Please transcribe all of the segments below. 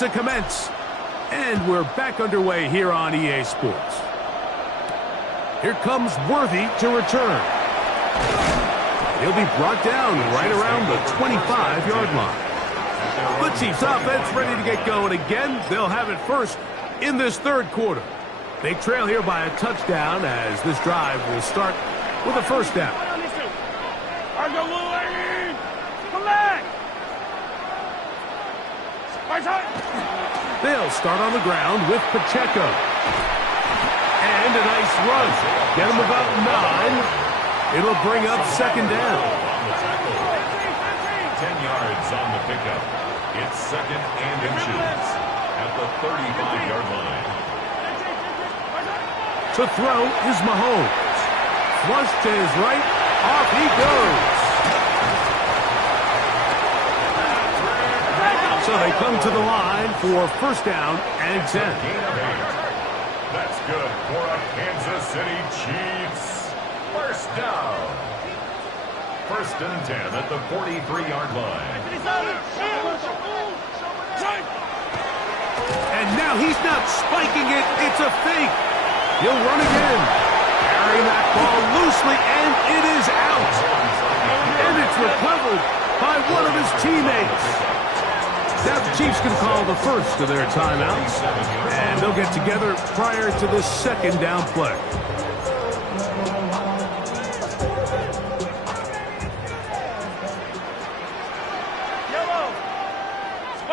to commence. And we're back underway here on EA Sports. Here comes Worthy to return. He'll be brought down right around the 25-yard line. The Chiefs offense ready to get going again. They'll have it first in this third quarter. They trail here by a touchdown as this drive will start with a first down. They'll start on the ground with Pacheco. And a nice run. Get him about 9. It'll bring up second down. 10 yards on the pickup. It's second and inches at the 35-yard line. To throw is Mahomes. Flush to his right. Off he goes. So they come to the line for first down and 10. That's good for a Kansas City Chiefs. First down. First and 10 at the 43-yard line. And now he's not spiking it. It's a fake. He'll run again. Carrying that ball loosely, and it is out. And it's recovered by one of his teammates. Now the Chiefs can call the first of their timeouts, and they'll get together prior to the second down play.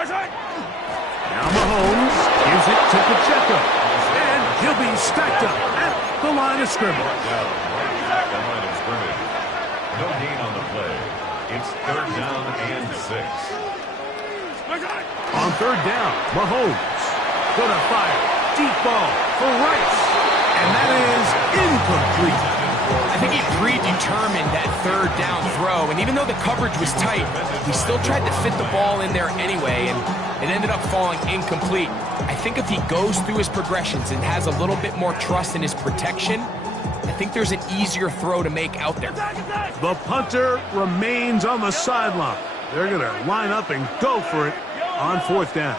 Now Mahomes gives it to Pacheco, and he'll be stacked up at the line of scrimmage. No gain on the play. It's third down and 6. On third down, Mahomes gonna fire. Deep ball for Rice. And that is incomplete. I think he predetermined that third down throw, and even though the coverage was tight, he still tried to fit the ball in there anyway, and it ended up falling incomplete. I think if he goes through his progressions and has a little bit more trust in his protection, I think there's an easier throw to make out there. The punter remains on the sideline. They're going to line up and go for it on fourth down.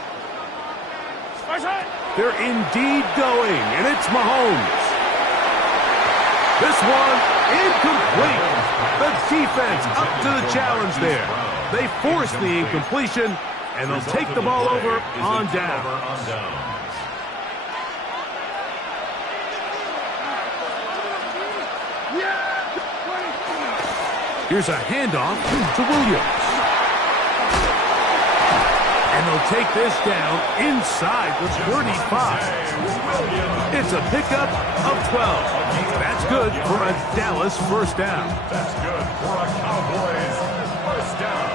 They're indeed going, and it's Mahomes. This one incomplete. The defense up to the challenge there. They force the incompletion, and they'll take the ball over on down. Here's a handoff to Williams. And they'll take this down inside the 35. It's a pickup of 12. That's good for a Dallas first down. That's good for a Cowboys first down.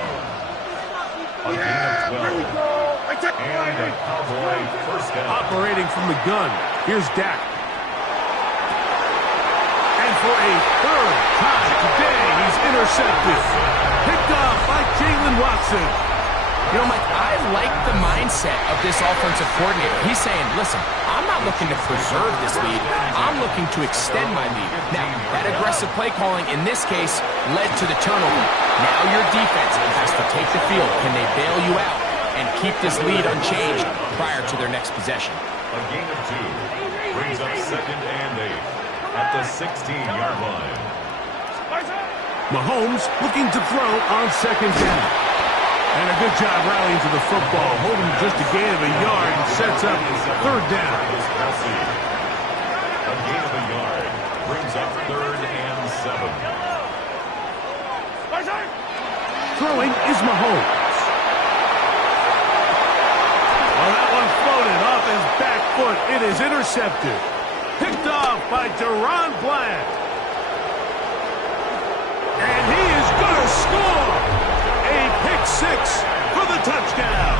A gain of 12. And a Cowboy first down. Operating from the gun, here's Dak. And for a third time today, he's intercepted. Picked off by Jalen Watson. You know, Mike, I like the mindset of this offensive coordinator. He's saying, listen, I'm not looking to preserve this lead. I'm looking to extend my lead. Now, that aggressive play calling in this case led to the turnover. Now your defense has to take the field. Can they bail you out and keep this lead unchanged prior to their next possession? A gain of 2 brings up second and 8 at the 16-yard line. Mahomes looking to throw on second down. And a good job rallying to the football, holding just a gain of a yard and sets up third down. A gain of a yard brings up third and 7. Throwing is Mahomes. Well, that one floated off his back foot. It is intercepted. Picked off by Deron Bland. And he is going to score. A pick 6 for the touchdown.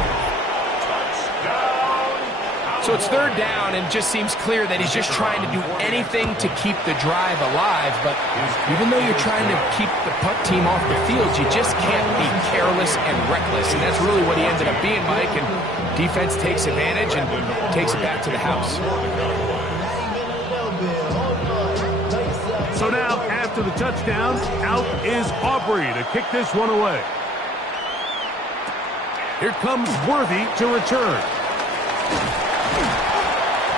So it's third down, and it just seems clear that he's just trying to do anything to keep the drive alive. But even though you're trying to keep the punt team off the field, you just can't be careless and reckless. And that's really what he ended up being, Mike. And defense takes advantage and takes it back to the house. So now, after the touchdown, out is Aubrey to kick this one away. Here comes Worthy to return.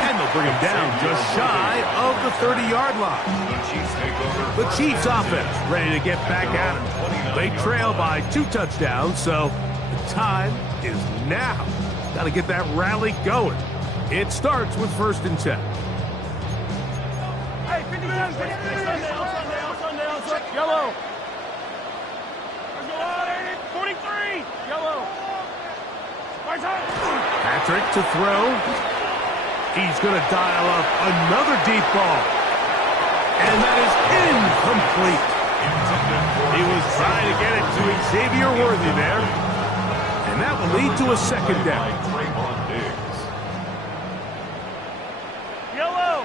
And they'll bring him down just shy of the 30-yard line. The Chiefs offense ready to get back at it. They trail by 2 touchdowns, so the time is now. Got to get that rally going. It starts with 1st and 10. Hey, 50 yards, yellow. 43, yellow. Patrick to throw. He's going to dial up another deep ball. And that is incomplete. He was trying to get it to Xavier Worthy there. And that will lead to a 2nd down. Yellow.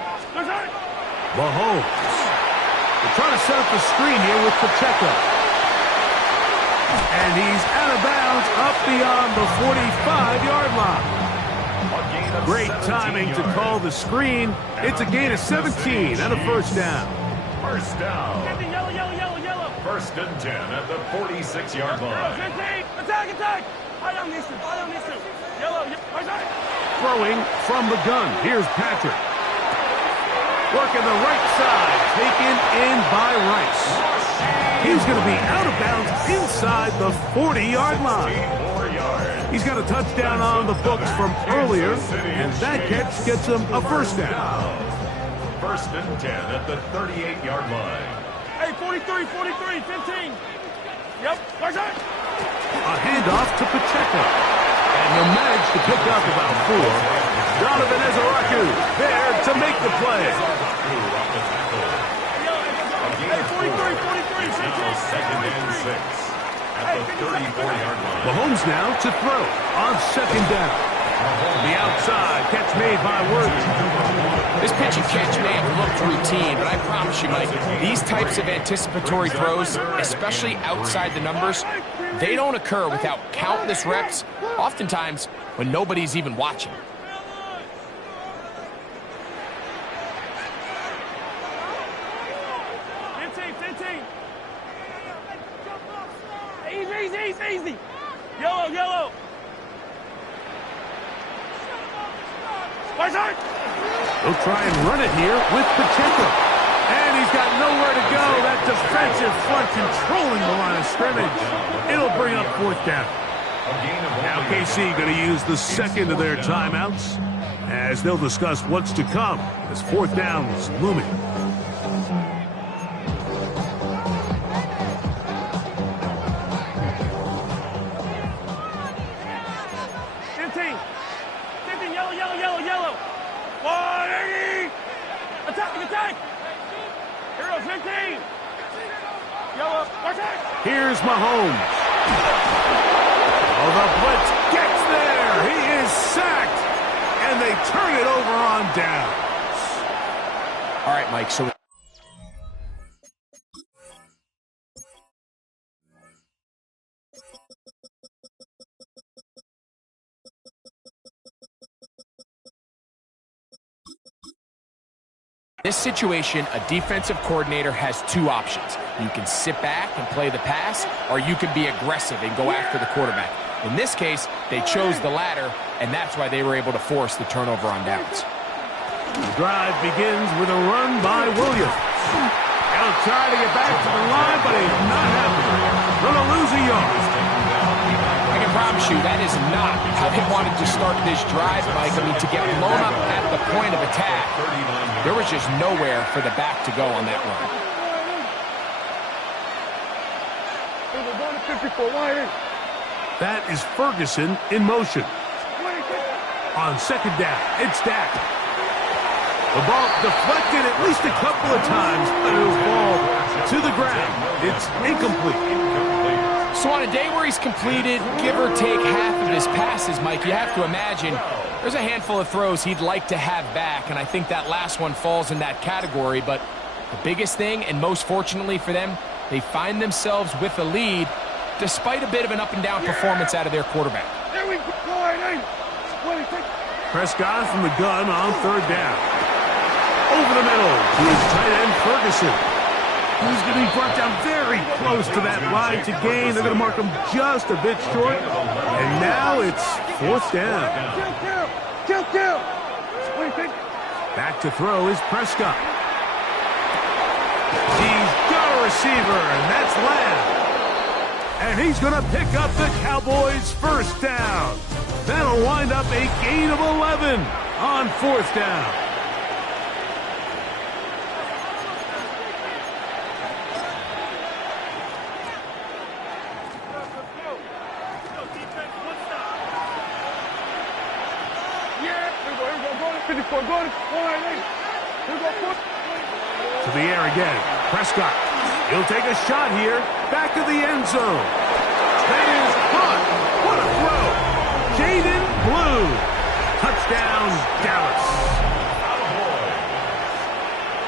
Mahomes. They're trying to set up the screen here with Pacheco. And he's out of bounds up beyond the 45-yard line. Great timing to call the screen. It's a gain of 17 and a 1st down. 1st down. Yellow. 1st and 10 at the 46-yard line. 15. Attack. I don't miss him. Yellow. Throwing from the gun. Here's Patrick. Working the right side. Taken in by Rice. He's going to be out of bounds inside the 40-yard line. He's got a touchdown on the books from earlier, and that catch gets him a 1st down. 1st and 10 at the 38-yard line. Hey, 43, 15. Yep, watch out. A handoff to Pacheco. And he'll manage to pick up about 4. Donovan Ezaraku there to make the play. Hey, 43, 15. 2nd and 6. At the 34-yard line. Mahomes now to throw on 2nd down. The outside catch made by Worthy. This pitch and catch may have looked routine, but I promise you, Mike, these types of anticipatory throws, especially outside the numbers, they don't occur without countless reps, oftentimes when nobody's even watching. Easy. Yellow. They'll try and run it here with Pacheco. And he's got nowhere to go. That defensive front controlling the line of scrimmage. It'll bring up 4th down. Now KC going to use the 2nd of their timeouts as they'll discuss what's to come as 4th down is looming. Yellow. 180. Attack. Here goes 15. Yellow. Attack. Here's Mahomes. Oh, the blitz gets there. He is sacked. And they turn it over on downs. All right, Mike, so in this situation, a defensive coordinator has 2 options. You can sit back and play the pass, or you can be aggressive and go after the quarterback. In this case, they chose the latter, and that's why they were able to force the turnover on downs. The drive begins with a run by Williams. He'll try to get back to the line, but he's not happy. Going to lose a yard. I can promise you that is not how they wanted to start this drive, Mike. I mean, to get blown up at the point of attack, there was just nowhere for the back to go on that run. That is Ferguson in motion. On 2nd down, it's Dak. The ball deflected at least a couple of times, but it'll fall to the ground. It's incomplete. So on a day where he's completed, give or take half of his passes, Mike, you have to imagine there's a handful of throws he'd like to have back, and I think that last one falls in that category. But the biggest thing, and most fortunately for them, they find themselves with a lead despite a bit of an up-and-down performance out of their quarterback. Prescott from the gun on 3rd down. Over the middle to his tight end, Ferguson. He's going to be brought down very close to that line to gain. They're going to mark him just a bit short. And now it's 4th down. Back to throw is Prescott. He's got a receiver, and that's Lamb. And he's going to pick up the Cowboys' first down. That'll wind up a gain of 11 on fourth down. To the air again. Prescott. He'll take a shot here. Back of the end zone. That is caught. What a throw. Jaden Blue. Touchdown, Dallas.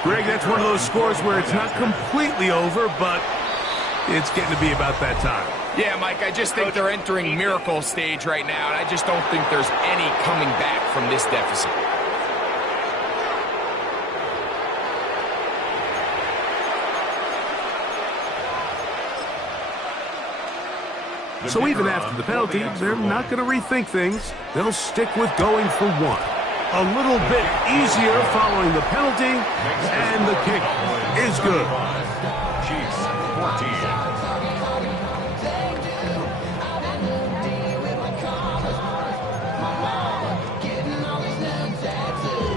Greg, that's one of those scores where it's not completely over, but it's getting to be about that time. Yeah, Mike, I just think they're entering miracle stage right now, and I just don't think there's any coming back from this deficit. So even after the penalty, they're not going to rethink things. They'll stick with going for one. A little bit easier following the penalty, and the kick is good. Chiefs 14.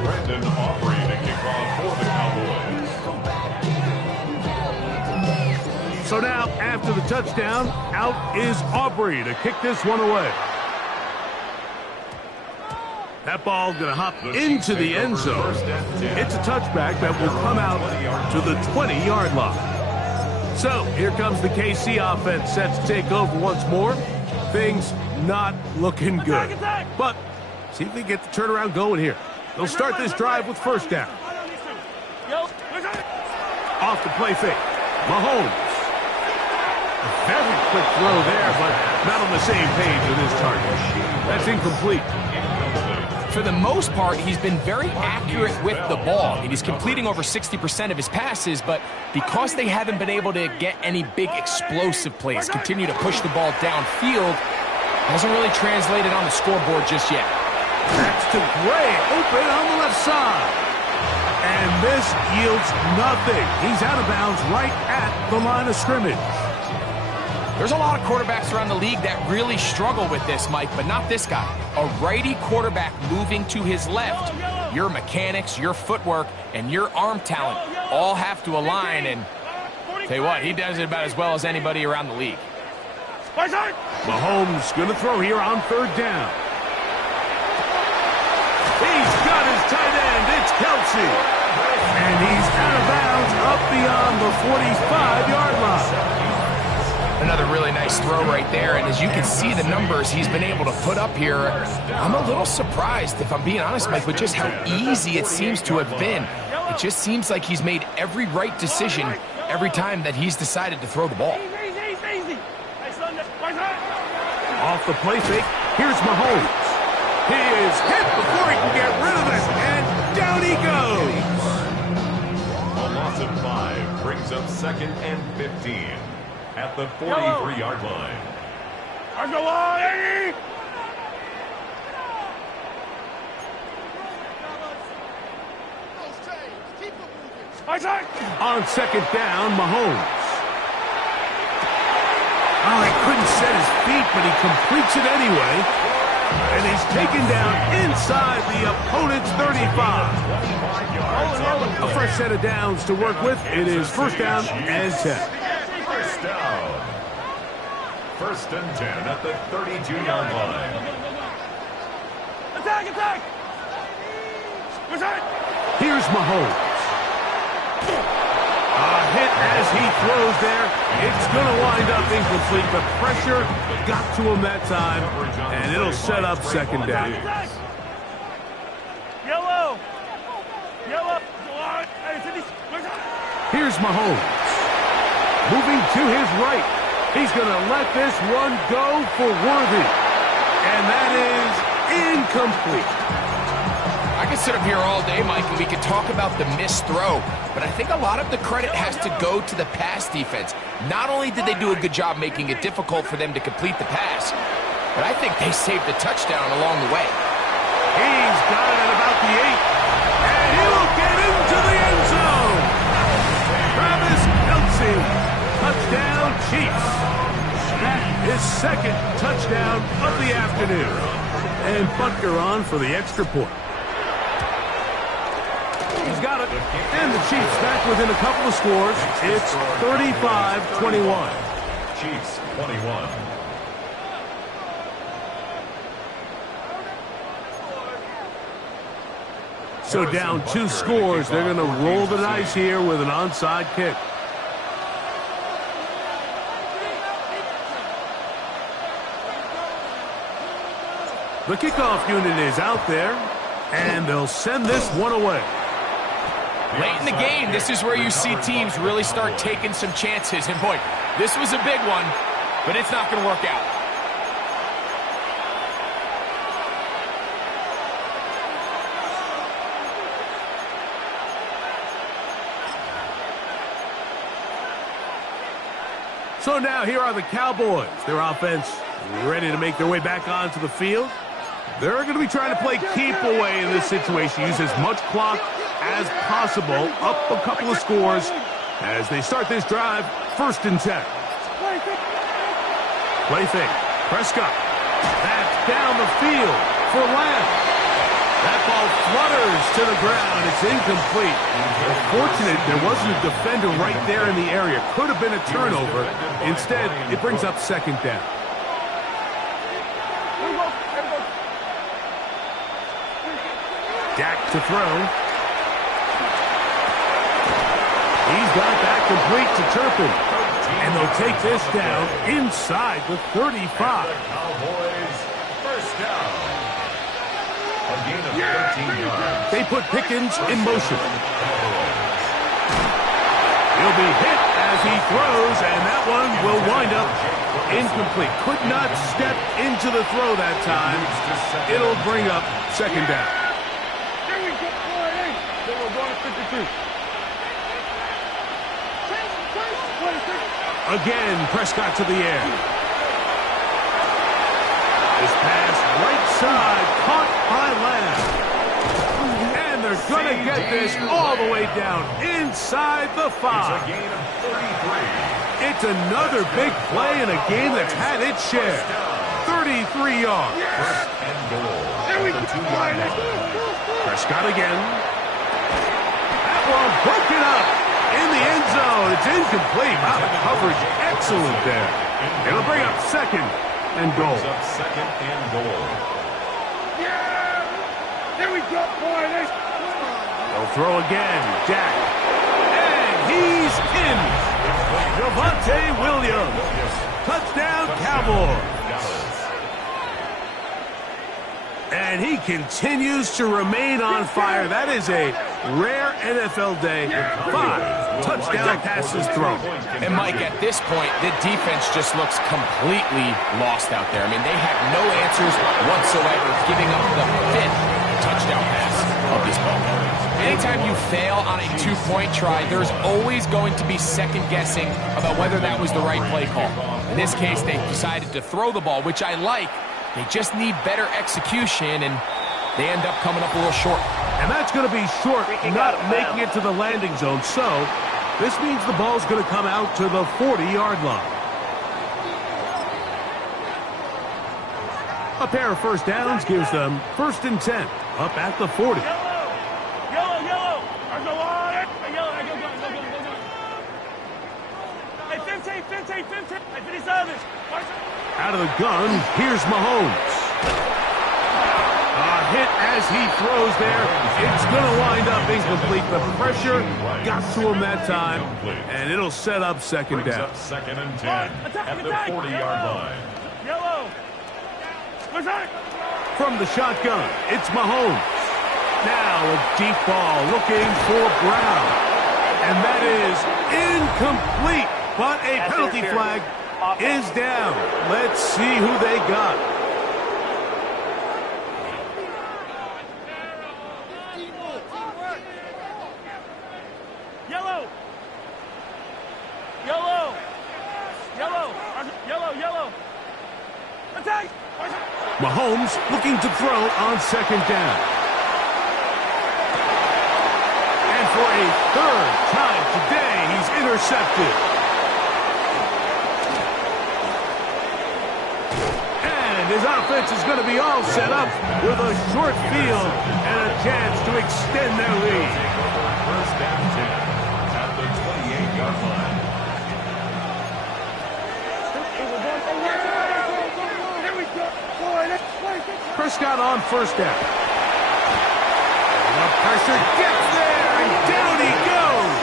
Brendan Aubrey to kick off for the Cowboys. So now, after the touchdown, out is Aubrey to kick this one away. That ball going to hop into the end zone. It's a touchback that will come out to the 20-yard line. So here comes the KC offense set to take over once more. Things not looking good. But see if they get the turnaround going here. They'll start this drive with first down. Off the play fake. Mahomes. A very quick throw there, but not on the same page with his target. That's incomplete. For the most part, he's been very accurate with the ball. He's completing over 60% of his passes, but because they haven't been able to get any big explosive plays, continue to push the ball downfield, hasn't really translated on the scoreboard just yet. That's to Gray, open on the left side. And this yields nothing. He's out of bounds right at the line of scrimmage. There's a lot of quarterbacks around the league that really struggle with this, Mike, but not this guy. A righty quarterback moving to his left. Your mechanics, your footwork, and your arm talent all have to align, and tell you what, he does it about as well as anybody around the league. Mahomes going to throw here on third down. He's got his tight end. It's Kelsey. And he's out of bounds up beyond the 45-yard line. Another really nice throw right there, and as you can see the numbers he's been able to put up here, I'm a little surprised, if I'm being honest, Mike, with just how easy it seems to have been. It just seems like he's made every right decision every time that he's decided to throw the ball. Off the play fake, here's Mahomes. He is hit before he can get rid of it, and down he goes. A loss of 5 brings up 2nd and 15 at the 43-yard line. On second down, Mahomes. Oh, he couldn't set his feet, but he completes it anyway. And he's taken down inside the opponent's 35. A fresh set of downs to work with. It is first down and 10. First down. 1st and 10 at the 32-yard line. Attack! Here's Mahomes. A hit as he throws there. It's going to wind up incomplete. The pressure got to him that time, and it'll set up second down. Yellow. Here's Mahomes. Moving to his right. He's going to let this one go for Worthy. And that is incomplete. I could sit up here all day, Mike, and we could talk about the missed throw, but I think a lot of the credit has to go to the pass defense. Not only did they do a good job making it difficult for them to complete the pass, but I think they saved the touchdown along the way. He's got it at about the 8. Chiefs. His second touchdown of the afternoon. And Butker on for the extra point. He's got it. And the Chiefs back within a couple of scores. It's 35-21. Chiefs 21. So down 2 scores, they're going to roll the dice here with an onside kick. The kickoff unit is out there, and they'll send this one away. Late in the game, this is where you see teams really start taking some chances. And boy, this was a big one, but it's not going to work out. So now here are the Cowboys. Their offense ready to make their way back onto the field. They're going to be trying to play keep away in this situation. Use as much clock as possible. Up a couple of scores as they start this drive. 1st and 10. Play fake. Prescott. That's down the field for Lamb. That ball flutters to the ground. It's incomplete. Fortunate there wasn't a defender right there in the area. Could have been a turnover. Instead, it brings up 2nd down. Dak to throw. He's got that complete to Turpin. And they'll take this down inside the 35. Cowboys, 1st down. A gain of 13 yards. They put Pickens in motion. He'll be hit as he throws, and that one will wind up incomplete. Could not step into the throw that time. It'll bring up 2nd down. Again, Prescott to the air. This pass right side, caught by Lamb. And they're going to get this all the way down inside the 5. It's a gain of 33. It's another big play in a game that's had its share. 33 yards. 1st and goal. There we go. 2-yard line. Prescott again. That one broken up in the end zone. It's incomplete. Wow, the coverage excellent there. It'll bring up 2nd and goal. Brings up 2nd and goal. Here we go, boys. They'll throw again. Dak. And he's in. Javonte Williams. Touchdown, Cowboys. And he continues to remain on fire. That is a rare NFL day. 5 touchdown passes thrown. And Mike, at this point, the defense just looks completely lost out there. I mean, they have no answers whatsoever, giving up the 5th touchdown pass of this ball. Anytime you fail on a 2-point try, there's always going to be second guessing about whether that was the right play call. In this case, they decided to throw the ball, which I like. They just need better execution, and they end up coming up a little short. And that's going to be short, not making it to the landing zone. So this means the ball's going to come out to the 40-yard line. A pair of 1st downs gives them 1st and 10, up at the 40. Yellow. There's no line. Yellow. Go. Hey, 15. Hey, 57. Out of the gun, here's Mahomes. A hit as he throws there. It's going to wind up incomplete. The pressure got to him that time, and it'll set up 2nd Brings down. up 2nd and 10 at the 40-yard line. Yellow. From the shotgun, it's Mahomes. Now a deep ball looking for Brown. And that is incomplete, but a penalty flag is down. Let's see who they got. Yellow. Attack! Mahomes looking to throw on 2nd down. And for a 3rd time today, he's intercepted. And his offense is going to be all set up with a short field and a chance to extend their lead. First and 10 at the 28-yard line. Prescott on first down. The pressure gets there, and down he goes.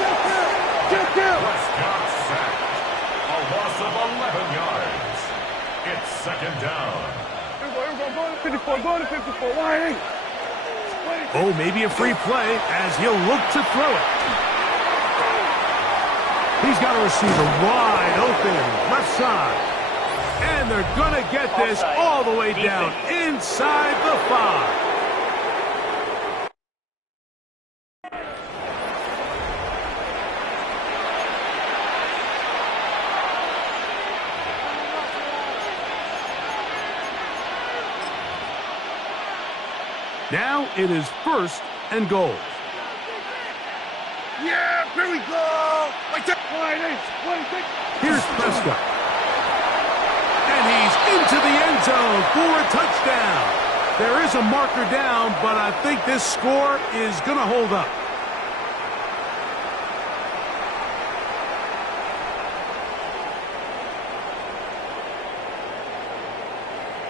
Prescott sacked. A loss of 11 yards. It's second down. 54, go to 54. Why? Oh, maybe a free play as he'll look to throw it. He's got a receiver wide open, left side. And they're going to get this all the way down inside the 5. Now it is first and goal. Yeah, here we go. Like that. Here's Prescott. And he's into the end zone for a touchdown. There is a marker down, but I think this score is going to hold up.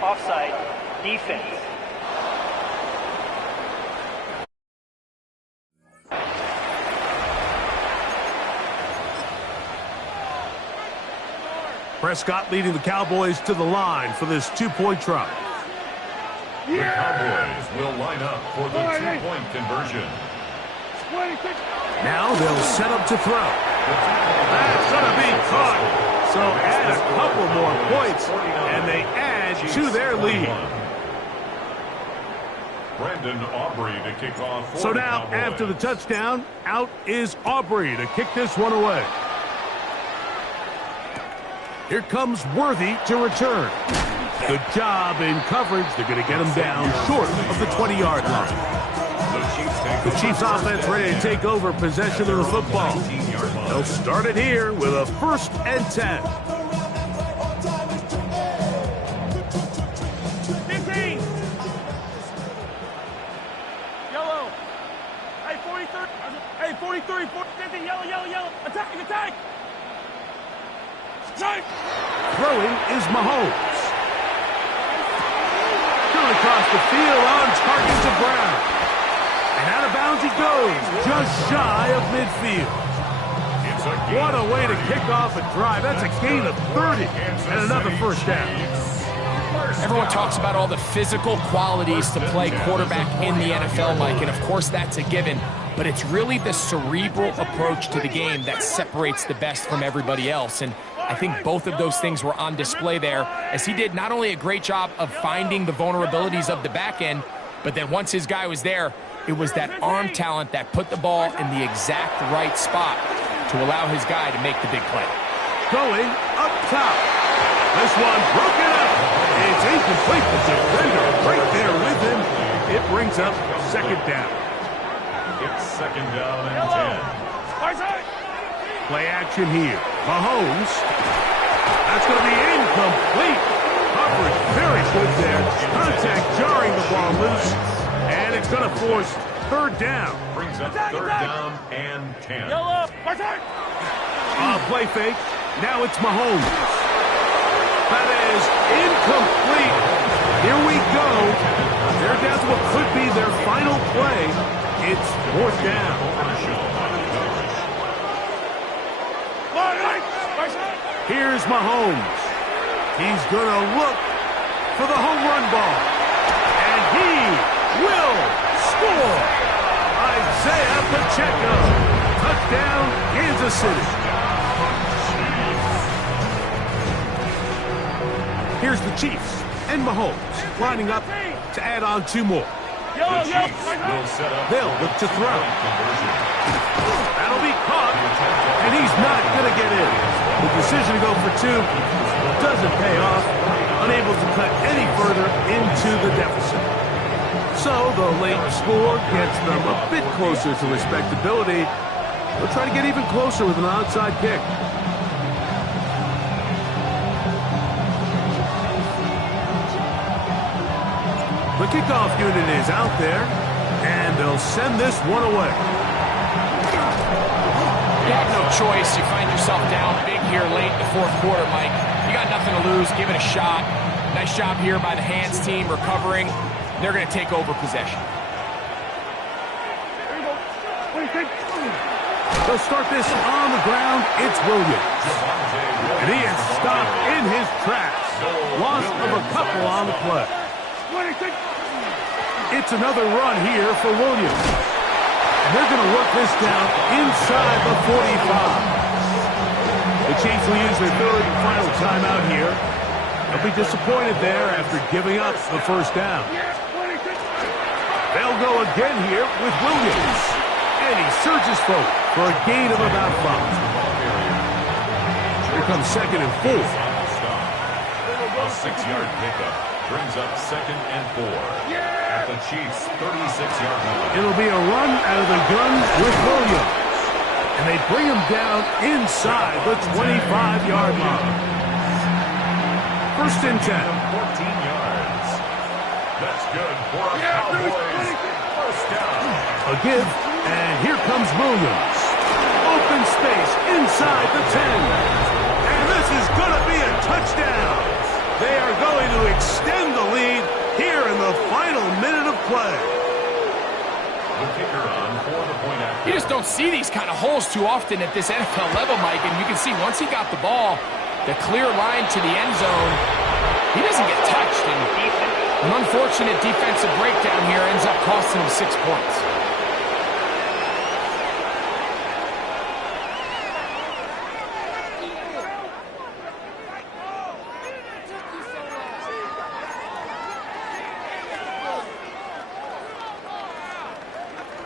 Offside, defense. Prescott leading the Cowboys to the line for this two-point try. The Cowboys will line up for the two-point conversion. Now they'll set up to throw. That's going to be caught. So add a couple more points, and they add to their lead. Brandon Aubrey to kick off for So the now, Cowboys. after the touchdown, out is Aubrey to kick this one away. Here comes Worthy to return. Good job in coverage. They're going to get him down short of the 20-yard line. The Chiefs offense ready to take over possession of the football. They'll start it here with a 1st and 10. 15. Yellow. Hey, 43. Hey, 43. 50. Yellow, yellow, yellow. Attack, attack. Strike. Throwing is Mahomes. Going across the field on target to Brown. And out of bounds he goes, just shy of midfield. What a way to kick off a drive. That's a gain of 30 and another first down. Everyone talks about all the physical qualities to play quarterback in the NFL, Mike, and of course that's a given. But it's really the cerebral approach to the game that separates the best from everybody else. And I think both of those things were on display there, as he did not only a great job of finding the vulnerabilities of the back end, but then once his guy was there, it was that arm talent that put the ball in the exact right spot to allow his guy to make the big play. Going up top. This one broken up. It's incomplete. The defender right there with him. It brings up second down. It's second down and 10. Play action here. Mahomes. That's going to be incomplete. Coverage very good there. Contact jarring the ball loose. And it's going to force third down. Brings up third down and 10. Yellow. Play fake. Now it's Mahomes. That is incomplete. Here we go. They're down to what could be their final play. It's fourth down. Here's Mahomes. He's going to look for the home run ball. And he will score. Isaiah Pacheco. Touchdown, Kansas City. Here's the Chiefs and Mahomes lining up to add on 2 more. The Chiefs will set up. They'll look to throw. That'll be caught, and he's not going to get in. The decision to go for 2 doesn't pay off, unable to cut any further into the deficit. So the late score gets them a bit closer to respectability. They'll try to get even closer with an onside kick. The kickoff unit is out there, and they'll send this one away. You have no choice. You find yourself down big here late in the fourth quarter, Mike. You got nothing to lose. Give it a shot. Nice job here by the hands team recovering. They're going to take over possession. They'll start this on the ground. It's Williams. And he is stopped in his tracks. Loss of a couple on the play. It's another run here for Williams. And they're going to work this down inside the 45. The Chiefs will use their third and final timeout here. They'll be disappointed there after giving up the first down. They'll go again here with Williams. And he surges forward for a gain of about 5. Here comes 2nd and 4. A 6-yard pickup brings up 2nd and 4 at the Chiefs' 36-yard line. It'll be a run out of the gun with Williams. And they bring him down inside the 25-yard line. 1st and 10. 14 yards. That's good for a Cowboys first down. A give, and here comes Williams. Open space inside the 10. And this is going to be a touchdown. They are going to extend the lead here in the final minute of play. The kicker on for the point after. You just don't see these kind of holes too often at this NFL level, Mike. And you can see once he got the ball, the clear line to the end zone, he doesn't get touched. And an unfortunate defensive breakdown here ends up costing him 6 points.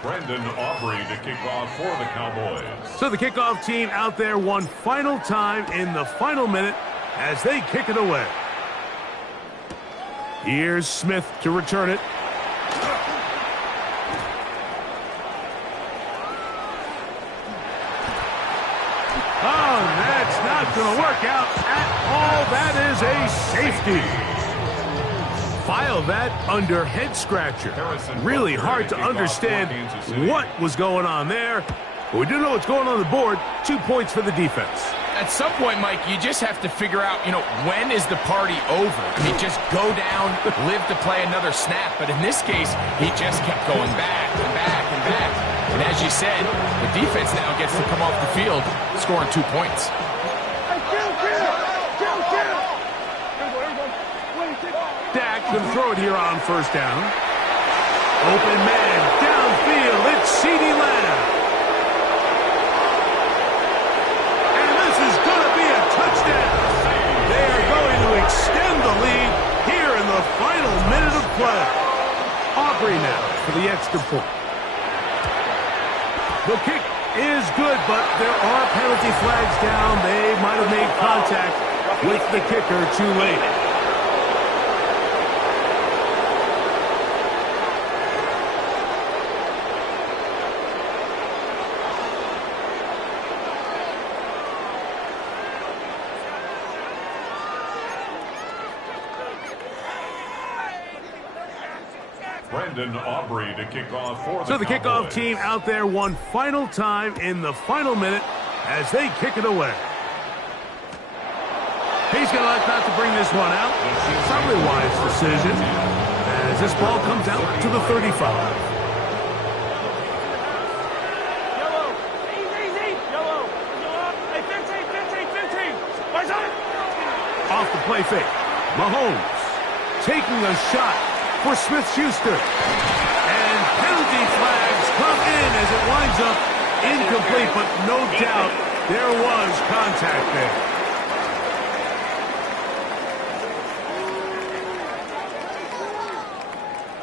Brendan Aubrey to kick off for the Cowboys. So the kickoff team out there one final time in the final minute as they kick it away. Here's Smith to return it. Oh, that's not going to work out at all. That is a safety. File that under head scratcher. Really hard to understand what was going on there. But we do know what's going on the board. 2 points for the defense. At some point, Mike, you just have to figure out, when is the party over? I mean, just go down, live to play another snap. But in this case, he just kept going back and back and back. And as you said, the defense now gets to come off the field, scoring 2 points. Dak can throw it here on first down. Open man, downfield, it's CeeDee Lamb. And this is going to be a touchdown. They are going to extend the lead here in the final minute of play. Aubrey now for the extra point. The kick is good, but there are penalty flags down. They might have made contact with the kicker too late. Brendan Aubrey to kick off for the So the kickoff Cowboys. team out there one final time in the final minute as they kick it away. He's going to elect not to bring this one out. Probably a wise decision as this ball comes out to the 35. Yellow. Easy. Yellow. Hey, 15. Where's on it? Off the play fake. Mahomes taking a shot for Smith-Schuster. And penalty flags come in as it winds up incomplete, but no doubt there was contact there.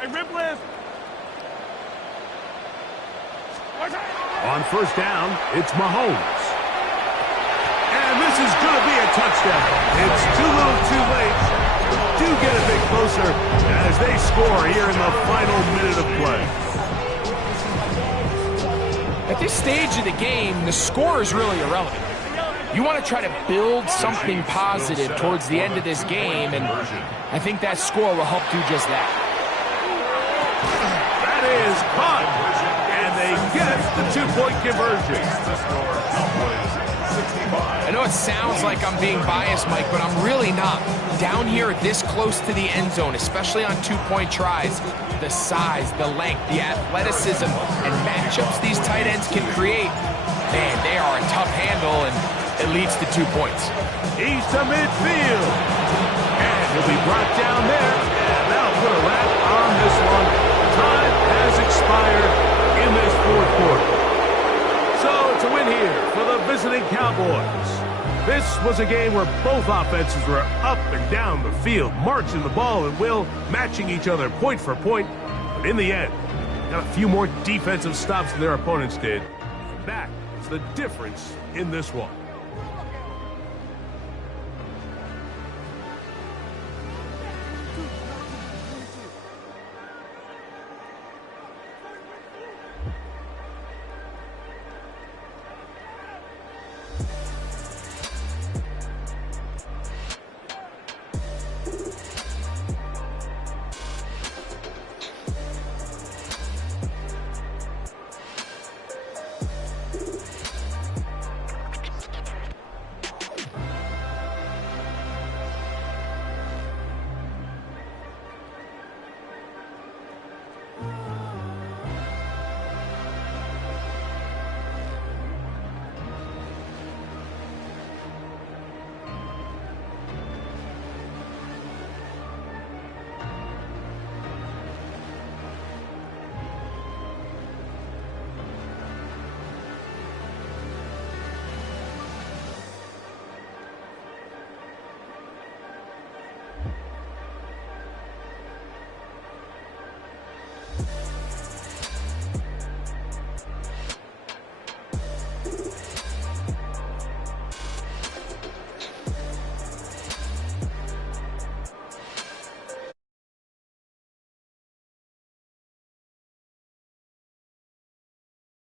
Hey, rip list. On first down, it's Mahomes. And this is going to be a touchdown. It's too little too late. Do get a bit closer as they score here in the final minute of play. At this stage of the game, the score is really irrelevant. You want to try to build something positive towards the end of this game, and I think that score will help do just that. is caught. And they get the two-point conversion. The score, Cowboys 65. I know it sounds like I'm being biased, Mike, but I'm really not. Down here this close to the end zone, especially on two-point tries, the size, the length, the athleticism, and matchups these tight ends can create, man, they are a tough handle, and it leads to 2 points. He's to midfield. And he'll be brought down there. And that'll put a wrap on this one. Time has expired in this fourth quarter. So it's a win here for the visiting Cowboys. This was a game where both offenses were up and down the field, marching the ball and will, matching each other point for point. But in the end, got a few more defensive stops than their opponents did. That is the difference in this one.